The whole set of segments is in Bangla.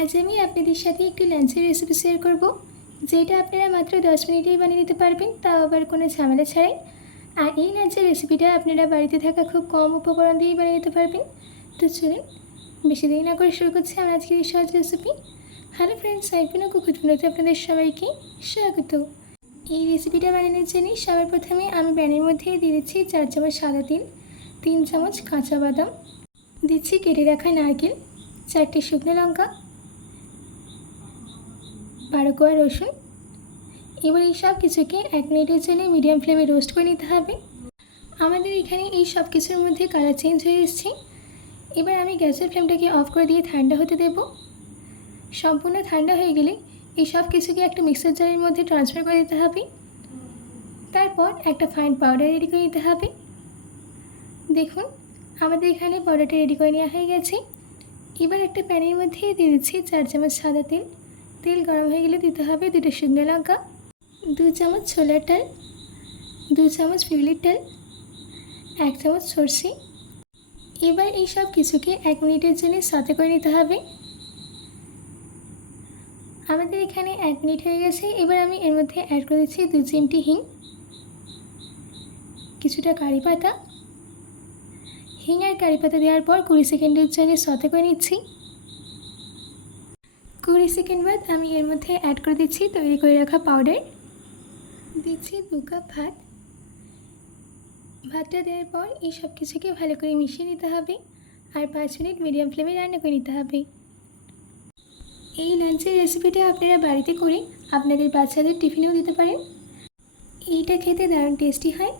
আজ আমি আপনাদের সাথে একটি লাঞ্চের রেসিপি শেয়ার করব, যেটা আপনারা মাত্র 10 মিনিটেই বানিয়ে নিতে পারবেন, তাও আবার কোনো ঝামেলা ছাড়াই। আর এই লাঞ্চের রেসিপিটা আপনারা বাড়িতে থাকা খুব কম উপকরণ দিয়েই বানিয়ে নিতে পারবেন। তো চলুন বেশি দেরি না করে শুরু করছি আমার আজকের এই সহজ রেসিপি। হ্যালো ফ্রেন্ডস, আইপিনো কুকুরগুলোতে আপনাদের সবাইকে স্বাগত। এই রেসিপিটা বানানোর জন্য সবার প্রথমে আমি প্যানের মধ্যে দিয়ে দিচ্ছি 4 চামচ সাদা তেল, 3 চামচ কাঁচা বাদাম, দিচ্ছি কেটে রাখা নারকেল, 4টে শুকনো লঙ্কা, 12 কোয়া রসুন। এবার এই সব কিছুকে 1 মিনিটের জন্য মিডিয়াম ফ্লেমে রোস্ট করে নিতে হবে। আমাদের এখানে এই সব কিছুর মধ্যে কালার চেঞ্জ হয়ে এসেছে। এবার আমি গ্যাসের ফ্লেমটাকে অফ করে দিয়ে ঠান্ডা হতে দেব। সম্পূর্ণ ঠান্ডা হয়ে গেলে এই সব কিছুকে একটা মিক্সার জারের মধ্যে ট্রান্সফার করে দিতে হবে। তারপর একটা ফাইন পাউডার রেডি করে নিতে হবে। দেখুন আমাদের এখানে পাউডারটা রেডি করে নেওয়া হয়ে গেছে। এবার একটা প্যানের মধ্যে দিয়ে দিচ্ছি 4 চামচ সাদা তেল। তেল গরম হয়ে গেলে দিতে হবে 2টো শুকনো লঙ্কা, 2 চামচ ছোলার ডাল, 2 চামচ পিউলির ডাল, 1 চামচ সরষে। এবার এই সব কিছুকে 1 মিনিটের জন্য সাথে করে নিতে হবে। আমাদের এখানে 1 মিনিট হয়ে গেছে। এবার আমি এর মধ্যে অ্যাড করে দিচ্ছি 2 চিমটি হিং, কিছুটা কারি পাতা। হিং আর কারি পাতা দেওয়ার পর 20 সেকেন্ডের জন্য সাথে করে নিচ্ছি। 20 সেকেন্ড বাদ আমি এর মধ্যে অ্যাড করে দিচ্ছি তৈরি করে রাখা পাউডার। দিচ্ছি 2 কাপ ভাত। ভাতটা দেওয়ার পর এই সব কিছুকে ভালো করে মিশিয়ে নিতে হবে আর 5 মিনিট মিডিয়াম ফ্লেমে রান্না করে নিতে হবে। এই লাঞ্চের রেসিপিটা আপনারা বাড়িতে করে আপনাদের বাচ্চাদের টিফিনেও দিতে পারেন। এইটা খেতে দারুণ টেস্টি হয়।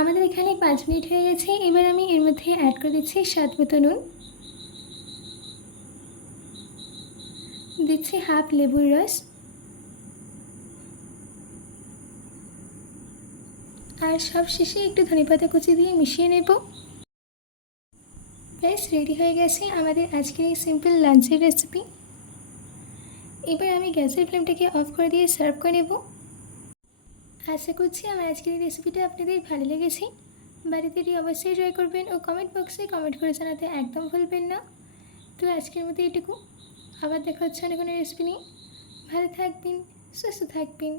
আমাদের এখানে 5 মিনিট হয়ে গেছে। এবার আমি এর মধ্যে অ্যাড করে দিচ্ছি স্বাদ মতো নুন, দিচ্ছি হাফ লেবুর রস, আর সব শেষে একটু ধনেপাতা কুচি দিয়ে মিশিয়ে নেব। ব্যাস রেডি হয়ে গেছে আমাদের আজকের এই সিম্পল লাঞ্চের রেসিপি। এবার আমি গ্যাসের ফ্লেমটাকে অফ করে দিয়ে সার্ভ করে নেব। আশা করছি আমার আজকের এই রেসিপিটা আপনাদের ভালো লেগেছে। বাড়িতে এটি অবশ্যই ট্রাই করবেন ও কমেন্ট বক্সে কমেন্ট করে জানাতে একদম ভুলবেন না। তো আজকের মতো এটুকু, আবার দেখা হচ্ছে অন্য কোনো রেসিপি নিয়ে। ভালো থাকবেন, সুস্থ থাকবেন।